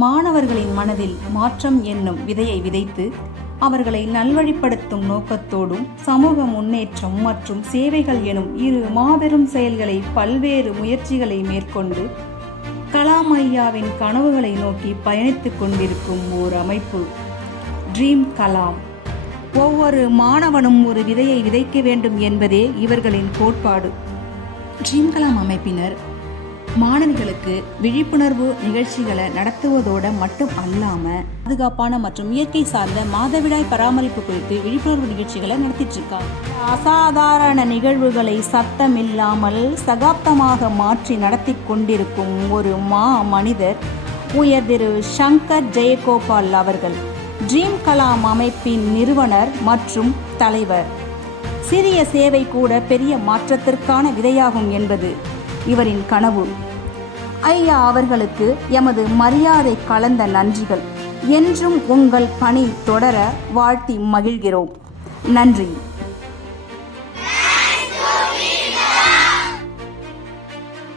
மாணவர்களின் மனதில் மாற்றம் என்னும் விதையை விதைத்து அவர்களை நல்வழிப்படுத்தும் நோக்கத்தோடும் சமூக முன்னேற்றம் மற்றும் சேவைகள் எனும் இரு மாபெரும் செயல்களை பல்வேறு முயற்சிகளை மேற்கொண்டு கலாம் ஐயாவின் கனவுகளை நோக்கி பயணித்துக் கொண்டிருக்கும் ஓர் அமைப்பு ட்ரீம் கலாம். ஒவ்வொரு மாணவனும் ஒரு விதையை விதைக்க வேண்டும் என்பதே இவர்களின் கோட்பாடு. ட்ரீம் கலாம் அமைப்பினர் மாணவிகளுக்கு விழிப்புணர்வு நிகழ்ச்சிகளை நடத்துவதோடு மட்டும் அல்லாமல் பாதுகாப்பான மற்றும் இயற்கை சார்ந்த மாதவிடாய் பராமரிப்பு குறித்து விழிப்புணர்வு நிகழ்ச்சிகளை நடத்திட்டு இருக்காங்க. அசாதாரண நிகழ்வுகளை சத்தமில்லாமல் சகாப்தமாக மாற்றி நடத்தி கொண்டிருக்கும் ஒரு மனிதர் உயர் திரு சங்கர் ஜெயகோபால் அவர்கள், ட்ரீம் கலாம் அமைப்பின் நிறுவனர் மற்றும் தலைவர். சிறிய சேவை கூட பெரிய மாற்றத்திற்கான விதையாகும் என்பது இவரின் கனவு. ஐயா அவர்களுக்கு எமது மரியாதை கலந்த நன்றிகள். என்றும் உங்கள் பணி தொடர வாழ்த்தி மகிழ்கிறோம். நன்றி.